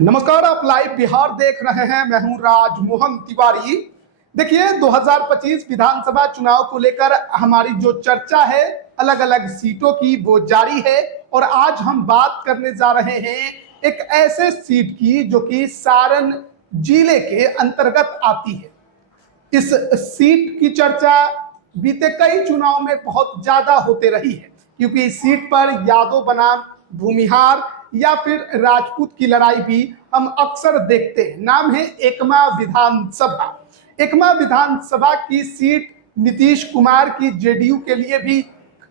नमस्कार, आप लाइव बिहार देख रहे हैं। मैं हूं राजमोहन तिवारी। देखिए, 2025 विधानसभा चुनाव को लेकर हमारी जो चर्चा है अलग अलग सीटों की वो जारी है। और आज हम बात करने जा रहे हैं एक ऐसे सीट की जो कि सारण जिले के अंतर्गत आती है। इस सीट की चर्चा बीते कई चुनाव में बहुत ज्यादा होते रही है, क्योंकि इस सीट पर यादव बनाम भूमिहार या फिर राजपूत की लड़ाई भी हम अक्सर देखते हैं। नाम है एकमा विधानसभा। एकमा विधानसभा की सीट नीतीश कुमार की जेडीयू के लिए भी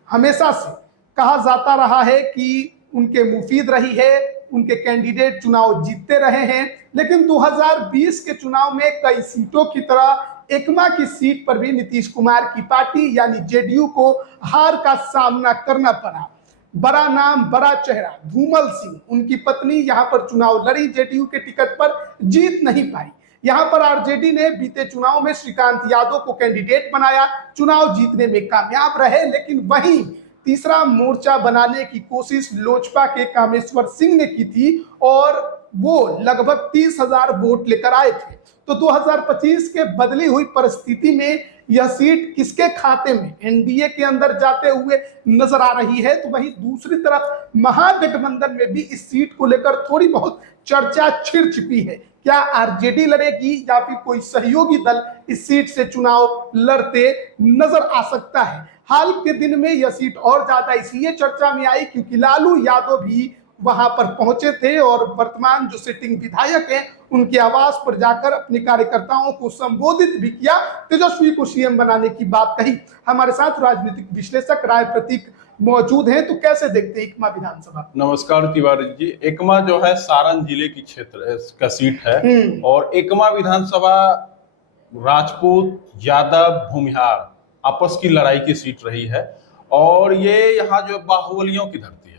हमेशा से कहा जाता रहा है कि उनके मुफीद रही है, उनके कैंडिडेट चुनाव जीतते रहे हैं। लेकिन 2020 के चुनाव में कई सीटों की तरह एकमा की सीट पर भी नीतीश कुमार की पार्टी यानी जेडीयू को हार का सामना करना पड़ा। बड़ा नाम, बड़ा चेहरा धूमल सिंह, उनकी पत्नी यहां पर चुनाव लड़ी, जेडीयू के टिकट पर जीत नहीं पाई। यहां पर आरजेडी ने बीते चुनाव में श्रीकांत यादव को कैंडिडेट बनाया, चुनाव जीतने में कामयाब रहे। लेकिन वहीं तीसरा मोर्चा बनाने की कोशिश लोजपा के कामेश्वर सिंह ने की थी और वो लगभग 30,000 वोट लेकर आए थे। तो 2025 के बदली हुई परिस्थिति में यह सीट किसके खाते में एनडीए के अंदर जाते हुए नजर आ रही है। तो वहीं दूसरी तरफ महागठबंधन में भी इस सीट को लेकर थोड़ी बहुत चर्चा छिड़ चुकी है। क्या आरजेडी लड़ेगी या फिर कोई सहयोगी दल इस सीट से चुनाव लड़ते नजर आ सकता है। हाल के दिन में यह सीट और ज्यादा इसलिए चर्चा में आई क्योंकि लालू यादव भी वहां पर पहुंचे थे और वर्तमान जो सिटिंग विधायक हैं उनके आवास पर जाकर अपने कार्यकर्ताओं को संबोधित भी किया, तेजस्वी को सीएम बनाने की बात कही। हमारे साथ राजनीतिक विश्लेषक राय प्रतीक मौजूद हैं। तो कैसे देखते हैं एकमा विधानसभा? नमस्कार तिवारी जी। एकमा जो है सारण जिले की क्षेत्र का सीट है और एकमा विधानसभा राजपूत, यादव, भूमिहार आपस की लड़ाई की सीट रही है और ये यहाँ जो बाहुबलियों की धरती है।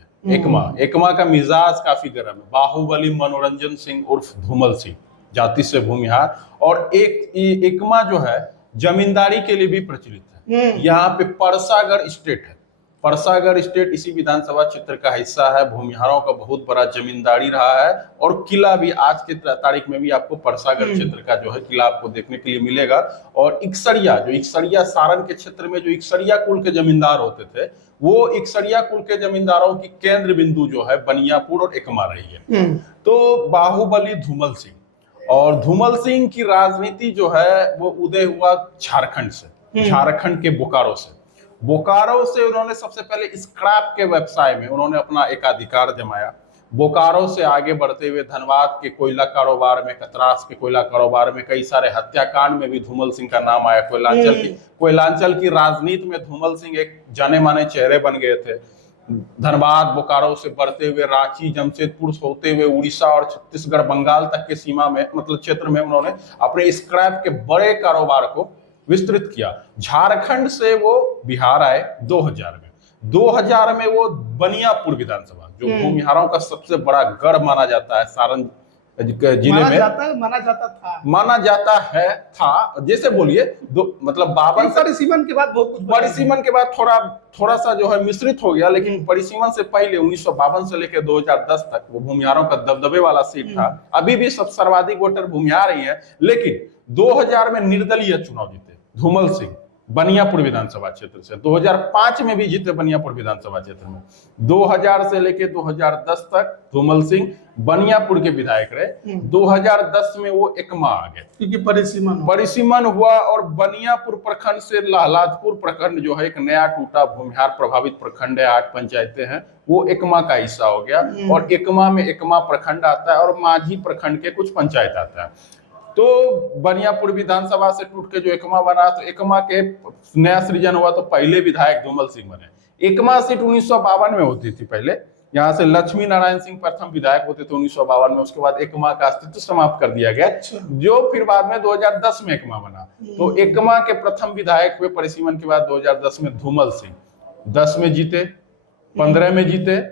एकमा का मिजाज काफी गर्म है। बाहुबली मनोरंजन सिंह उर्फ धूमल सिंह, जाति से भूमिहार। और एकमा जो है जमींदारी के लिए भी प्रचलित है। यहाँ पे परसागढ़ स्टेट है। परसागढ़ स्टेट इसी विधानसभा क्षेत्र का हिस्सा है। भूमिहारों का बहुत बड़ा जमींदारी रहा है और किला भी आज के तारीख में भी आपको परसागढ़ क्षेत्र का जो है किला आपको देखने के लिए मिलेगा। और इक्सरिया सारण के क्षेत्र में जो इक्सरिया कुल के जमींदार होते थे, वो इक्सरिया कुल के जमींदारों की केंद्र बिंदु जो है बनियापुर और एकमा रही है। तो बाहुबली धूमल सिंह, और धूमल सिंह की राजनीति जो है वो उदय हुआ झारखंड से, झारखंड के बोकारो से उन्होंने सबसे पहले स्क्रैप के व्यवसाय में उन्होंने अपना एकाधिकार जमाया। बोकारो से आगे बढ़ते हुए धनबाद के कोयला कारोबार में, कतरास के कोयला कारोबार में, कई सारे हत्याकांड में भी धूमल सिंह का नाम आया। कोयलांचल की राजनीति में धूमल सिंह एक जाने माने चेहरे बन गए थे। धनबाद, बोकारो से बढ़ते हुए रांची, जमशेदपुर होते हुए उड़ीसा और छत्तीसगढ़, बंगाल तक के सीमा में मतलब क्षेत्र में उन्होंने अपने स्क्रैप के बड़े कारोबार को विस्तृत किया। झारखंड से वो बिहार आए 2000 में वो बनियापुर विधानसभा, जो भूमिहारों का सबसे बड़ा गढ़ माना जाता है सारण जिले में, माना जाता था जैसे बोलिए मतलब बावन परिसीमन के बाद बहुत कुछ, परिसीमन के बाद थोड़ा सा जो है मिश्रित हो गया। लेकिन परिसीमन से पहले 1952 से लेकर 2010 तक वो भूमिहारों का दबदबे वाला सीट था। अभी भी सब सर्वाधिक वोटर भूमिहार ही है। लेकिन 2000 में निर्दलीय चुनाव जीते धूमल सिंह बनियापुर विधानसभा क्षेत्र से। 2005 में भी जीते बनियापुर विधानसभा क्षेत्र में। 2000 से लेकर 2010 तक धूमल सिंह बनियापुर के विधायक रहे। 2010 में वो एकमा आ गए क्योंकि परिसीमन हुआ और बनियापुर प्रखंड से लालाजपुर प्रखंड जो है एक नया टूटा भूमिहार प्रभावित प्रखंड है, 8 पंचायतें हैं, वो एकमा का हिस्सा हो गया। और एकमा में एकमा प्रखंड आता है और माझी प्रखंड के कुछ पंचायत आता है। तो बनियापुर विधानसभा से टूट के जो एकमा बना, तो एकमा के नया सृजन हुआ तो पहले विधायक धूमल सिंह बने। एकमा सीट 1952 में होती थी पहले। यहाँ से लक्ष्मी नारायण सिंह प्रथम विधायक होते थे 1952 में। उसके बाद एकमा का अस्तित्व समाप्त कर दिया गया, जो फिर बाद में 2010 में एकमा बना। तो एकमा के प्रथम विधायक हुए परिसीमन के बाद 2010 में धूमल सिंह। 10 में जीते, 15 में जीते,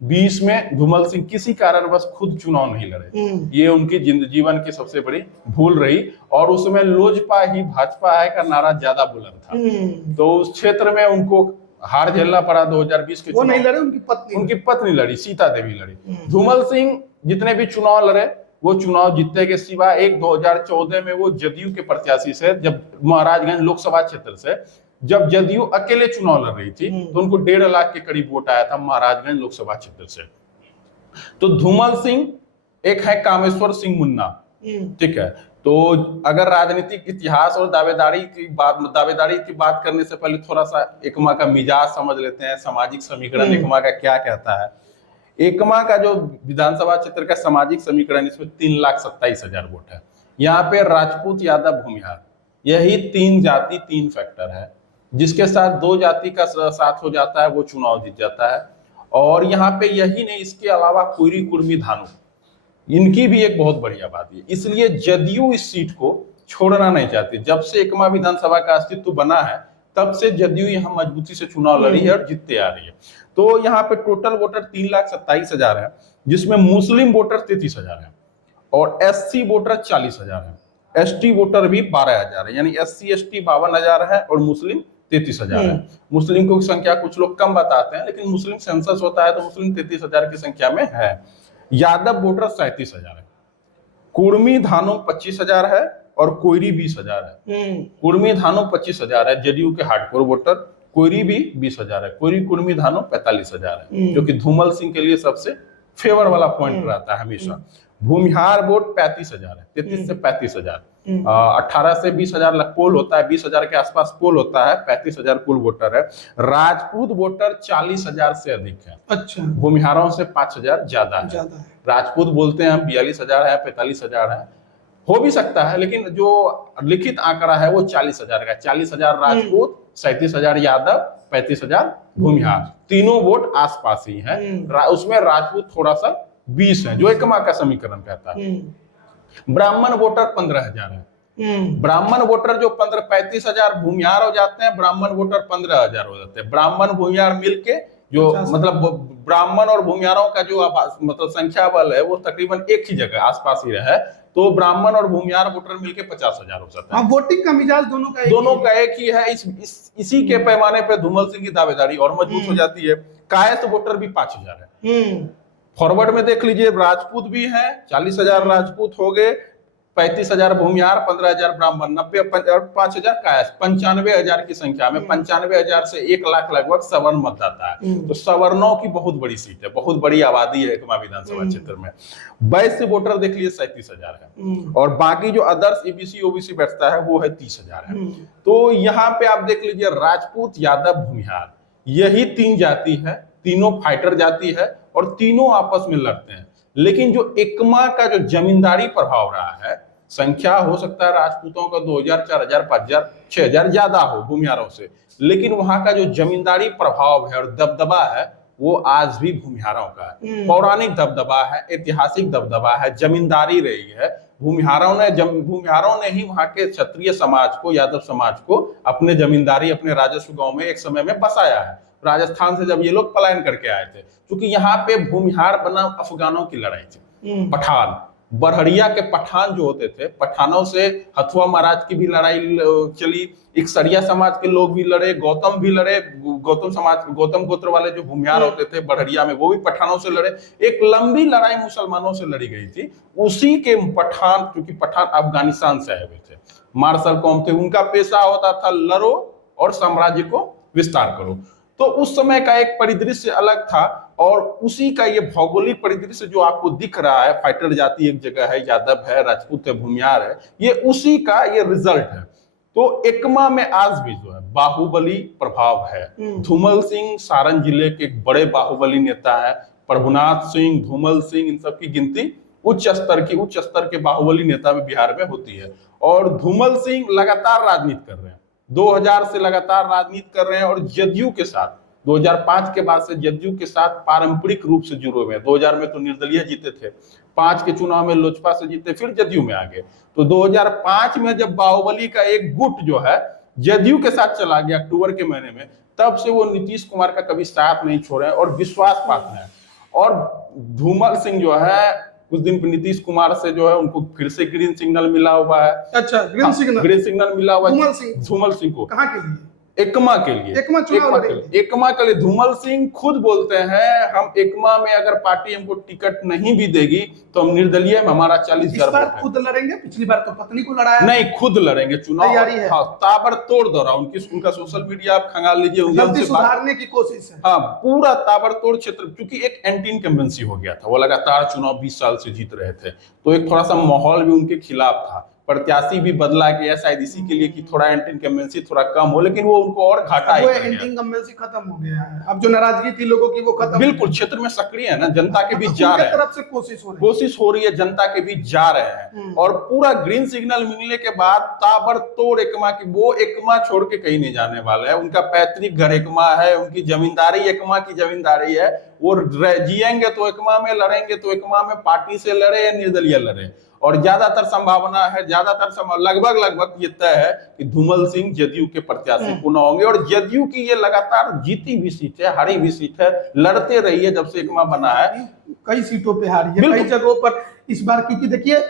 20 में धूमल सिंह किसी कारण बस खुद चुनाव नहीं लड़े। ये उनकी जीवन की सबसे बड़ी भूल रही। और उसमें लोजपा ही भाजपा है का नारा ज्यादा बुलंद था। तो उस क्षेत्र में उनको हार झेलना पड़ा 2020 के। वो नहीं लड़े, उनकी पत्नी लड़ी, सीता देवी लड़ी। धूमल सिंह जितने भी चुनाव लड़े वो चुनाव जीतने के सिवा एक 2014 में वो जदयू के प्रत्याशी से, जब महाराजगंज लोकसभा क्षेत्र से जब जदयू अकेले चुनाव लड़ रही थी तो उनको 1.5 लाख के करीब वोट आया था महाराजगंज लोकसभा क्षेत्र से। तो धूमल सिंह, एक है कामेश्वर सिंह मुन्ना, ठीक है। तो अगर राजनीतिक इतिहास और दावेदारी की बात करने से पहले थोड़ा सा एकमा का मिजाज समझ लेते हैं, सामाजिक समीकरण एकमा का क्या कहता है। एकमा का जो विधानसभा क्षेत्र का सामाजिक समीकरण, इसमें 3,27,000 वोट है। यहाँ पे राजपूत, यादव, भूमिहार, यही 3 जाति 3 फैक्टर है। जिसके साथ 2 जाति का साथ हो जाता है वो चुनाव जीत जाता है। और यहाँ पे यही नहीं, इसके अलावा कोयरी, कुर्मी, धानु, इनकी भी एक बहुत बड़ी आबादी है। इसलिए जदयू इस सीट को छोड़ना नहीं चाहती। जब से एकमा विधानसभा का अस्तित्व बना है तब से जदयू यहाँ मजबूती से चुनाव लड़ी है और जीतते आ रही है। तो यहाँ पे टोटल वोटर 3,27,000 है, जिसमें मुस्लिम वोटर 33,000 है और एससी वोटर 40,000 है, एसटी वोटर भी 12,000 है। यानी एससी एसटी 52,000 है और मुस्लिम 33,000 है। मुस्लिम की संख्या कुछ लोग कम बताते हैं, लेकिन मुस्लिम सेंसस होता है तो मुस्लिम 33,000 की संख्या में है। यादव वोटर 37,000 है, कुर्मी धानु 25,000 है और कोयरी 20,000 है। कुर्मी धानु 25,000 है जदयू के हार्डकोर वोटर, कोयरी भी 20,000 है। कोयरी, कुर्मी, धानु 45,000 है, जो कि धूमल सिंह के लिए सबसे फेवर वाला पॉइंट रहता है हमेशा। भूमिहार वोट 35,000 है, 33 से 35,000। 18 से 20,000 पोल होता है, 20,000 के आसपास पोल होता है, 35,000 कुल वोटर है। राजपूत वोटर 40,000 से अधिक है। अच्छा, भूमिहारों से 5,000 ज्यादा है। राजपूत बोलते हैं हम 42,000 है, 45,000 है, हो भी सकता है, लेकिन जो लिखित आंकड़ा है वो 40,000 का। 40,000 राजपूत, 37,000 यादव, 35,000 भूमिहार, तीनों वोट आसपास ही है। उसमें राजपूत थोड़ा सा 20 है, जो एकमा का समीकरण कहता है। ब्राह्मण वोटर 15,000 है। ब्राह्मण वोटर जो 35,000 भूमिहार हो जाते हैं, ब्राह्मण वोटर 15,000 हो जाते हैं। ब्राह्मण भूमिहार मिलके जो मतलब ब्राह्मण और भूमिहारों का जो मतलब संख्या बल है वो तकरीबन एक ही जगह आसपास ही रहे, तो ब्राह्मण और भूमिहार वोटर मिलके 50,000 हो जाता है। वोटिंग का मिजाज दोनों का एक ही है। इसी के पैमाने पे धूमल सिंह की दावेदारी और मजबूत हो जाती है। कायस्थ वोटर भी 5,000 है। फॉरवर्ड में देख लीजिए, राजपूत भी है, 40,000 राजपूत हो गए, 35,000 भूमिहार, 15,000 ब्राह्मण, 5,000 कायस्थ, 95,000 की संख्या में 95,000 से 1 लाख लगभग सवर्ण मतदाता है। तो सवर्णों की बहुत बड़ी सीट है, बहुत बड़ी आबादी है एकमा विधानसभा क्षेत्र में। वैश्य वोटर देख लीजिए 37,000 है और बाकी जो अदर्स ईबीसी ओबीसी बैठता है वो है 30,000 है। तो यहाँ पे आप देख लीजिए, राजपूत, यादव, भूमिहार, यही 3 जाति है, तीनों फाइटर जाति है और तीनों आपस में लड़ते हैं। लेकिन जो एकमा का जो जमींदारी प्रभाव रहा है, संख्या हो सकता है राजपूतों का 2,000, 4,000, 5,000, 6,000 ज्यादा हो भूमिहारों से, लेकिन वहां का जो जमींदारी प्रभाव है और दबदबा है वो आज भी भूमिहारों का है। पौराणिक दबदबा है, ऐतिहासिक दबदबा है, जमींदारी रही है। भूमिहारों ने ही वहां के क्षत्रिय समाज को, यादव समाज को अपने जमींदारी, अपने राजस्व गांव में एक समय में बसाया है। राजस्थान से जब ये लोग पलायन करके आए थे, क्योंकि यहाँ पे भूमिहार बना अफगानों की लड़ाई थी। पठान, बरहड़िया के पठान जो होते थे, पठानों से हथुआ महाराज की भी लड़ाई चली, इकसरिया समाज के लोग भी लड़े, गौतम भी लड़े, गौतम गोत्र वाले जो भूमिहार होते थे बरहड़िया में, वो भी पठानों से लड़े। एक लंबी लड़ाई मुसलमानों से लड़ी गई थी। उसी के पठान, क्योंकि पठान अफगानिस्तान से आए हुए थे, मार्शल कौम थे, उनका पेशा होता था लड़ो और साम्राज्य को विस्तार करो। तो उस समय का एक परिदृश्य अलग था और उसी का ये भौगोलिक परिदृश्य जो आपको दिख रहा है, फाइटर जाति एक जगह है, यादव है, राजपूत है, भूमिहार है, ये उसी का ये रिजल्ट है। तो एकमा में आज भी जो है बाहुबली प्रभाव है। धूमल सिंह सारण जिले के एक बड़े बाहुबली नेता है। प्रभुनाथ सिंह, धूमल सिंह, इन सब की गिनती उच्च स्तर के बाहुबली नेता में बिहार में होती है। और धूमल सिंह लगातार राजनीति कर रहे हैं, 2000 से लगातार राजनीति कर रहे हैं और जदयू के साथ 2005 के बाद से जदयू के साथ पारंपरिक रूप से जुड़े हुए हैं। 2000 में तो निर्दलीय जीते थे, 5 के चुनाव में लोजपा से जीते, फिर जदयू में आ गए। तो 2005 में जब बाहुबली का एक गुट जो है जदयू के साथ चला गया अक्टूबर के महीने में, तब से वो नीतीश कुमार का कभी साथ नहीं छोड़े और विश्वास पात्र है। और धूमल सिंह जो है कुछ दिन पे नीतीश कुमार से जो है उनको फिर से ग्रीन सिग्नल मिला हुआ है। अच्छा, ग्रीन सिग्नल मिला हुआ धूमल सिंह को। कहाँ के लिए? एकमा के लिए, एकमा चुनाव लड़ेंगे। एकमा के लिए धूमल सिंह खुद बोलते हैं हम एकमा में अगर पार्टी हमको टिकट नहीं भी देगी तो हम निर्दलीय में हमारा 40,000 इस बार वोट है। खुद लड़ेंगे, पिछली बार तो पत्नी को लड़ाया। नहीं, खुद लड़ेंगे चुनाव। तैयारी है। हाँ, ताबड़तोड़ दौरा उनका सोशल मीडिया आप खंगाल लीजिए, गलती सुधारने की कोशिश है। हाँ, पूरा ताबड़तोड़ क्षेत्र, क्योंकि एक एंटी इनकम्बेंसी हो गया था, वो लगातार चुनाव 20 साल से जीत रहे थे, तो एक थोड़ा सा माहौल भी उनके खिलाफ था। प्रत्याशी भी बदला गया शायद इसी के लिए कि थोड़ा एंटी इनकम्बेंसी थोड़ा कम हो, लेकिन वो उनको और घाटा ही वो कर एंटी गया। इनकम्बेंसी खत्म हो गया है, अब जो नाराजगी थी लोगों की वो खत्म। बिल्कुल, क्षेत्र में सक्रिय है ना, जनता के बीच जा रहे हैं, तरफ से कोशिश हो रही है, जनता के बीच जा रहे हैं, और पूरा ग्रीन सिग्नल मिलने के बाद ताबड़तोड़ एकमा की, वो एकमा छोड़ के कहीं नहीं जाने वाला है। उनका पैतृक घर एकमा है, उनकी जमींदारी एकमा की जमींदारी है, वो जिएंगे तो एकमा में, लड़ेंगे तो एकमा में, पार्टी से लड़े या निर्दलीय लड़े। और ज्यादातर संभावना है, लगभग ये तय है कि धूमल सिंह जदयू के प्रत्याशी पुनः होंगे, और जदयू की ये लगातार जीती भी सीट है, हारी भी सीट है, लड़ते रही है जब से एकमा बना है, कई सीटों पे हारी है, कई जगहों पर इस बार, क्योंकि देखिए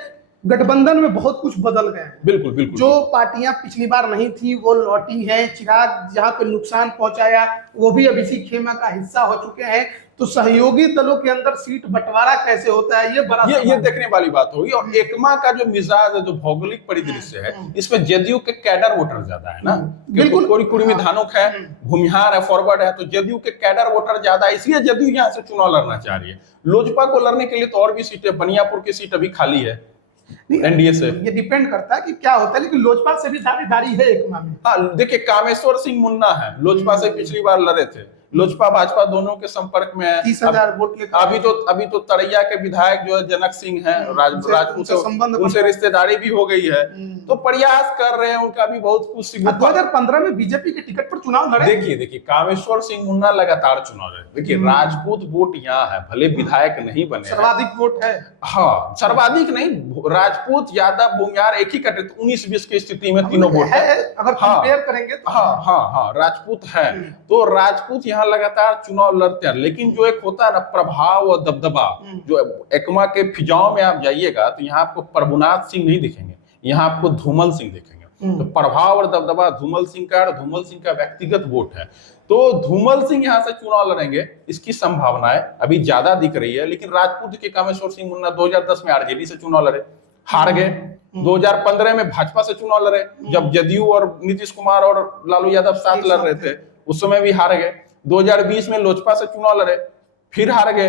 गठबंधन में बहुत कुछ बदल गए हैं। बिल्कुल बिल्कुल, जो पार्टियां पिछली बार नहीं थी वो लौटी हैं। चिराग जहां पे नुकसान पहुंचाया वो भी अब इसी खेमा का हिस्सा हो चुके हैं। तो सहयोगी दलों के अंदर सीट बंटवारा कैसे होता है, ये बड़ा ये देखने वाली बात होगी। और एकमा का जो मिजाज है, जो भौगोलिक परिदृश्य है, इसमें जदयू के कैडर वोटर ज्यादा है ना, बिल्कुल, कोरी में धानुक है, भूमिहार है, फॉरवर्ड है, तो जदयू के कैडर वोटर ज्यादा है, इसलिए जदयू यहाँ से चुनाव लड़ना चाह रही है। लोजपा को लड़ने के लिए तो और भी सीटें, बनियापुर की सीट अभी खाली है एनडीए से। ये डिपेंड करता है कि क्या होता है, लेकिन लोजपा से भी दावेदारी है एकमा में। हाँ, देखिए कामेश्वर सिंह मुन्ना है, लोजपा से पिछली बार लड़े थे, लोजपा भाजपा दोनों के संपर्क में है। 30,000 वोट लेकर अभी तो तरैया के विधायक जो है जनक सिंह है, राजपूत, उनसे रिश्तेदारी भी हो गई है, तो प्रयास कर रहे हैं, उनका भी बहुत कुछ। 2015 में बीजेपी के टिकट पर चुनाव लड़े। देखिए कामेश्वर सिंह मुन्ना लगातार चुनाव लड़े। देखिए राजपूत वोट यहाँ है, भले विधायक नहीं बने, सर्वाधिक वोट है। हाँ, सर्वाधिक नहीं, राजपूत, यादव, भूमिहार एक ही कटे, 19-20 की स्थिति में तीनों वोट है, अगर कंपेयर करेंगे तो। हाँ, राजपूत है, तो राजपूत यहाँ लगातार चुनाव लड़ते हैं। लेकिन जो एक होता है ना प्रभाव और दबदबा, जो एकमा के फिजाओं में आप जाइएगा तो यहाँ आपको प्रभुनाथ सिंह नहीं दिखेंगे, यहाँ आपको धूमल सिंह दिखेंगे। तो प्रभाव और दबदबा धूमल सिंह का, और धूमल सिंह का व्यक्तिगत वोट है, तो धूमल सिंह यहाँ से चुनाव लड़ेंगे, इसकी संभावनाएं अभी ज्यादा दिख रही है। लेकिन राजपूत के कामेश्वर सिंह मुन्ना 2010 में आरजेडी से चुनाव लड़े, हार गए। 2015 में भाजपा से चुनाव लड़े, जब जदयू और नीतीश कुमार और लालू यादव साथ लड़ रहे थे, उस समय भी हार गए। 2020 में लोजपा से चुनाव लड़े, फिर हार गए।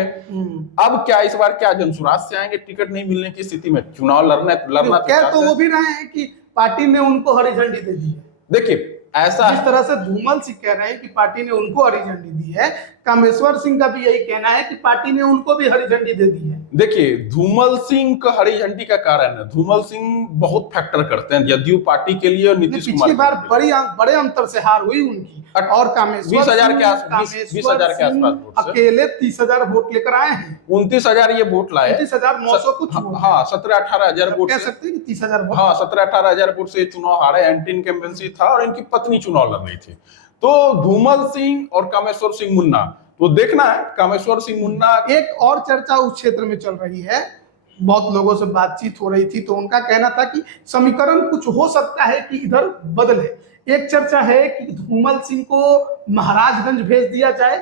अब क्या इस बार क्या जनसुराज से आएंगे, टिकट नहीं मिलने की स्थिति में चुनाव लड़ना तो वो भी रहे हैं कि पार्टी ने उनको हरी झंडी दे दी है। देखिए ऐसा जिस तरह से धूमल सिंह कह रहे हैं कि पार्टी ने उनको हरी झंडी दी है, कामेश्वर सिंह का भी यही कहना है कि पार्टी ने उनको भी हरी झंडी दे दी है। देखिए धूमल सिंह का हरी झंडी का कारण है, धूमल सिंह बहुत फैक्टर करते हैं जदयू पार्टी के लिए और नीतीश कुमार। पिछली बार बड़े अंतर से हार हुई उनकी, और कामेश्वर 20,000 के आसपास अकेले 30,000 वोट लेकर आए हैं। 29,000 ये वोट लाए, 29,900 कुछ। हाँ, 17-18,000 वोट कह सकते हैं कि 30,000 वोट। हाँ, 17-18,000 वोट से चुनाव हारे, एंटी इनकम्बेंसी था, और इनकी पत्नी चुनाव लड़ रही थी। तो धूमल सिंह और कामेश्वर सिंह मुन्ना, तो देखना है कामेश्वर सिंह मुन्ना। एक और चर्चा उस क्षेत्र में चल रही है, बहुत लोगों से बातचीत हो रही थी, तो उनका कहना था कि समीकरण कुछ हो सकता है कि इधर बदले। एक चर्चा है कि धूमल सिंह को महाराजगंज भेज दिया जाए,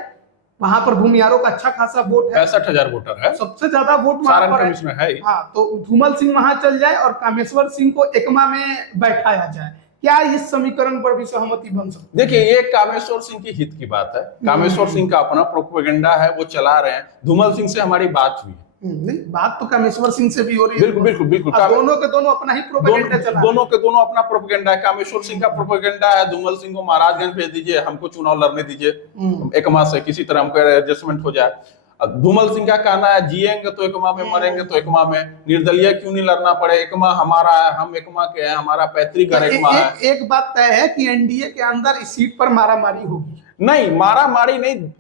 वहां पर भूमिहारों का अच्छा खासा वोट है, 65,000 वोटर है, सबसे ज्यादा वोट वहां पर है। हाँ, तो धूमल सिंह वहां चल जाए और कामेश्वर सिंह को एकमा में बैठाया जाए। क्या इस समीकरण पर भी सहमति बन सकती है? देखिए ये कामेश्वर सिंह की हित की बात है, कामेश्वर सिंह का अपना प्रोपेगेंडा है, वो चला रहे हैं। धूमल सिंह से हमारी बात हुई, नहीं बात तो कामेश्वर सिंह से भी हो रही है। बिल्कुल दोनों के दोनों अपना ही प्रोपेगेंडा चला, दोनों के दोनों अपना प्रोपेगेंडा है। कामेश्वर सिंह का प्रोपेगेंडा है धूमल सिंह को महाराजगंज भेज दीजिए, हमको चुनाव लड़ने दीजिए, एकमा से किसी तरह हमको एडजस्टमेंट हो जाए। धूमल सिंह का कहना है जिएंगे तो एकमा में, मरेंगे तो एकमा में, निर्दलीय क्यों नहीं लड़ना पड़े, एकमा हमारा है, हम एकमा के हैं, हमारा पैतृक घर एकमा है। एक बात तय है कि एनडीए के अंदर इस सीट पर मारामारी होगी। नहीं, मारामारी नहीं,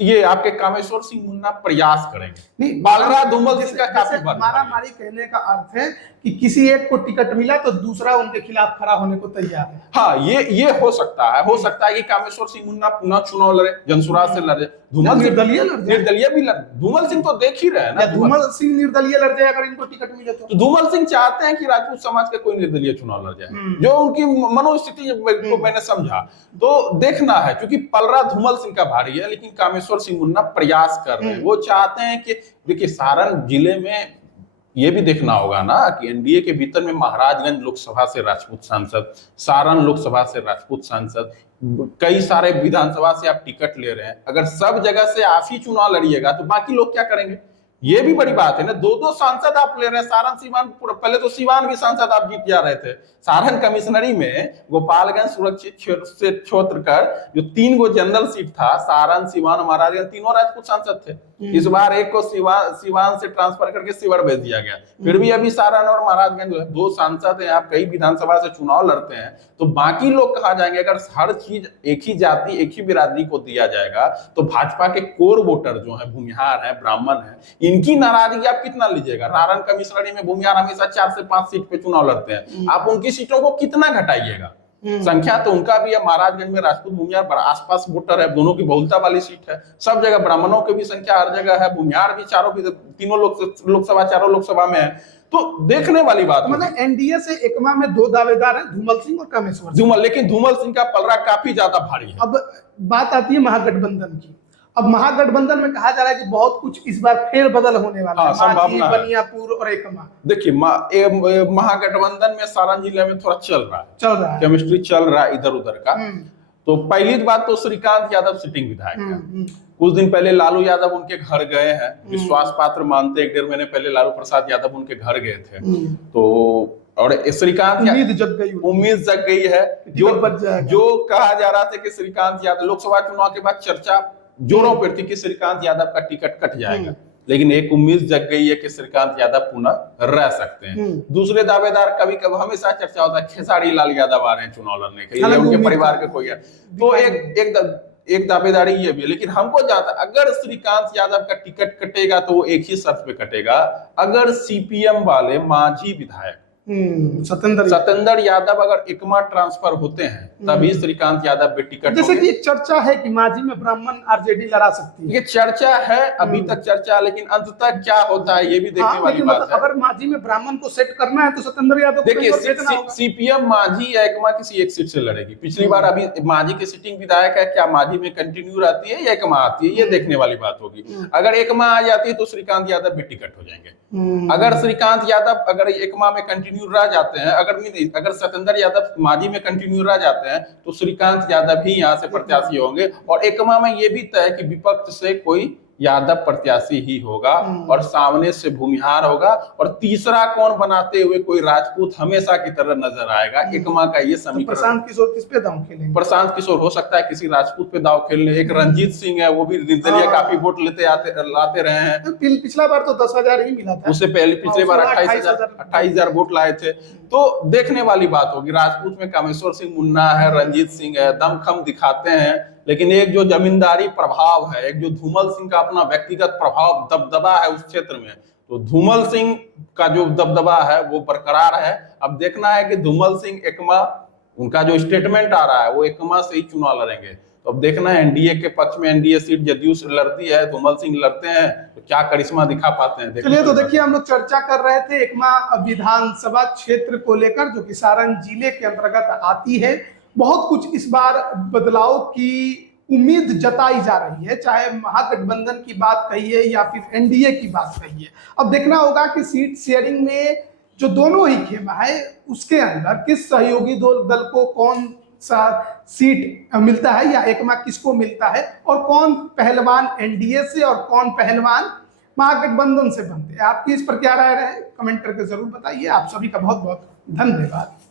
ये आपके कामेश्वर सिंह मुन्ना प्रयास करेंगे। नहीं, बालरा धूमल सिंह का काफी मारामारी कहने का अर्थ है कि किसी एक को टिकट मिला तो दूसरा उनके खिलाफ खड़ा होने को तैयार है। हाँ, ये हो सकता है कि कामेश्वर सिंह मुन्ना पुनः चुनाव लड़े, जनसुराज से लड़े, धूमल सिंह निर्दलीय लड़ जाए। निर्दलीय भी धूमल सिंह तो देख ही रहे हैं ना, धूमल सिंह निर्दलीय लड़ जाए अगर इनको टिकट मिले तो। धूमल सिंह चाहते हैं कि राजपूत समाज का कोई निर्दलीय चुनाव लड़ जाए, जो उनकी मनोस्थिति को मैंने समझा। तो देखना है, क्योंकि पलड़ा धूमल सिंह का भारी है, लेकिन कामेश्वर सिंह मुन्ना प्रयास कर रहे हैं। वो चाहते हैं कि देखिए सारण जिले में ये भी देखना होगा ना कि एनडीए के भीतर में महाराजगंज लोकसभा से राजपूत सांसद, सारण लोकसभा से राजपूत सांसद, कई सारे विधानसभा से आप टिकट ले रहे हैं। अगर सब जगह से आप ही चुनाव लड़िएगा तो बाकी लोग क्या करेंगे? ये भी बड़ी बात है ना। दो सांसद आप ले रहे हैं, सारण सीवान, पहले तो सीवान भी सांसद आप जीत जा रहे थे। सारण कमिश्नरी में गोपालगंज सुरक्षित क्षेत्र कर जो 3 गो जनरल सीट था, सारण सीवान महाराजगंज, तीनों राजपूत सांसद थे। इस बार एक को सीवान से ट्रांसफर करके शिवर भेज दिया गया। फिर भी अभी सारण और महाराजगंज 2 सांसद हैं। आप कई विधानसभा से चुनाव लड़ते हैं तो बाकी लोग कहाँ जाएंगे? अगर हर चीज एक ही जाति एक ही बिरादरी को दिया जाएगा तो भाजपा के कोर वोटर जो है, भूमिहार है, ब्राह्मण है, इनकी नाराजगी आप कितना लीजिएगा? सारण कमिश्नरी में भूमिहार हमेशा 4 से 5 सीट पे चुनाव लड़ते हैं, आप उनकी सीटों को कितना घटाइएगा? संख्या तो उनका भी है, महाराजगंज में राजपूत भूमिहार आसपास वोटर है, दोनों की बहुलता वाली सीट है। सब जगह ब्राह्मणों की भी संख्या हर जगह है, भूमिहार भी तीनों लोकसभा, चारों लोकसभा में है। तो देखने वाली बात मतलब एनडीए से एकमा में 2 दावेदार हैं, धूमल सिंह और कामेश्वर सिंह। लेकिन धूमल सिंह का पलड़ा काफी ज्यादा भारी है। अब बात आती है महागठबंधन की। अब महागठबंधन में कहा जा रहा है कि बहुत कुछ इस बार फेरबदल होने वाला है, मांझी, बनियापुर और एकमा। देखिए महागठबंधन में सारण जिले में थोड़ा चल रहा है, केमिस्ट्री चल रहा है इधर उधर का। तो पहली बात तो श्रीकांत यादव सिटिंग विधायक है। कुछ दिन पहले लालू यादव उनके घर गए हैं, विश्वास पात्र मानते 1-1.5 महीने पहले लालू प्रसाद यादव उनके घर गए थे। तो और श्रीकांत उम्मीद जग गई है। जो कहा जा रहा था कि श्रीकांत यादव दूसरा चुनाव के बाद चर्चा जोरों पर थी कि श्रीकांत यादव का टिकट कट जाएगा, लेकिन एक उम्मीद जग गई है कि श्रीकांत यादव पुनः रह सकते हैं। दूसरे दावेदार कभी कभी हमेशा चर्चा होता है खेसारी लाल यादव आ रहे हैं चुनाव लड़ने के लिए, उनके परिवार के कोई है। तो एक दावेदारी ये भी है। लेकिन हमको जाता अगर श्रीकांत यादव का टिकट कटेगा तो वो एक ही शर्त पे कटेगा, अगर सीपीएम वाले मांझी विधायक सतेंद्र यादव अगर एकमा ट्रांसफर होते हैं तभी श्रीकांत यादव पे टिकट। जैसे कि एक चर्चा है कि मांझी में ब्राह्मण आरजेडी लड़ा सकती है, ये चर्चा है अभी तक चर्चा, लेकिन अंततः क्या होता है ये भी देखने वाली बात है। अगर मांझी में ब्राह्मण को सेट करना है तो सतेंद्र यादव देखिए सीपीएम मांझी या एकमा किसी एक सीट से लड़ेगी। पिछली बार अभी मांझी की सिटिंग विधायक है, क्या मांझी में कंटिन्यू रहती है या एकमा आती है, ये देखने वाली बात होगी। अगर एकमा आ जाती है तो श्रीकांत यादव भी टिकट हो जाएंगे। अगर श्रीकांत यादव अगर एकमा में कंटिन्यू रह जाते हैं, अगर सतेंद्र यादव मांझी में कंटिन्यू रह जाते हैं तो श्रीकांत यादव ही यहाँ से प्रत्याशी होंगे। और एकमा में ये भी तय कि विपक्ष से कोई यादव प्रत्याशी ही होगा और सामने से भूमिहार होगा, और तीसरा कौन बनाते हुए कोई राजपूत हमेशा की तरह नजर आएगा। एकमा का ये समीकरण। प्रशांत किशोर किस पे दांव खेलेंगे? प्रशांत किशोर हो सकता है किसी राजपूत पे दांव खेलने। एक रंजीत सिंह है, वो भी निर्दलीय काफी वोट लाते रहे हैं। पिछला बार तो 10,000 ही मिला था, उससे पहले पिछले बार 28,000 वोट लाए थे। तो देखने वाली बात होगी। राजपूत में कामेश्वर सिंह मुन्ना है, रंजीत सिंह है, दमखम दिखाते हैं, लेकिन एक जो जमींदारी प्रभाव है, एक जो धूमल सिंह का अपना व्यक्तिगत प्रभाव दबदबा है उस क्षेत्र में, तो धूमल सिंह का जो दबदबा है वो बरकरार है। अब देखना है कि धूमल सिंह एकमा, उनका जो स्टेटमेंट आ रहा है वो एकमा से ही चुनाव लड़ेंगे। तो अब देखना है एनडीए के पक्ष में एनडीए सीट जदयू से लड़ती है, धूमल सिंह लड़ते हैं तो क्या करिश्मा दिखा पाते हैं। चलिए तो देखिए, हम लोग चर्चा कर रहे थे एकमा विधानसभा क्षेत्र को लेकर, जो कि सारण जिले के अंतर्गत आती है। बहुत कुछ इस बार बदलाव की उम्मीद जताई जा रही है, चाहे महागठबंधन की बात कहिए या फिर एनडीए की बात कहिए। अब देखना होगा कि सीट शेयरिंग में जो दोनों ही खेमा है उसके अंदर किस सहयोगी दल को कौन सा सीट मिलता है या एकमा किसको मिलता है, और कौन पहलवान एनडीए से और कौन पहलवान महागठबंधन से बनते हैं। आपकी इस पर क्या राय है, कमेंट करके जरूर बताइए। आप सभी का बहुत बहुत धन्यवाद।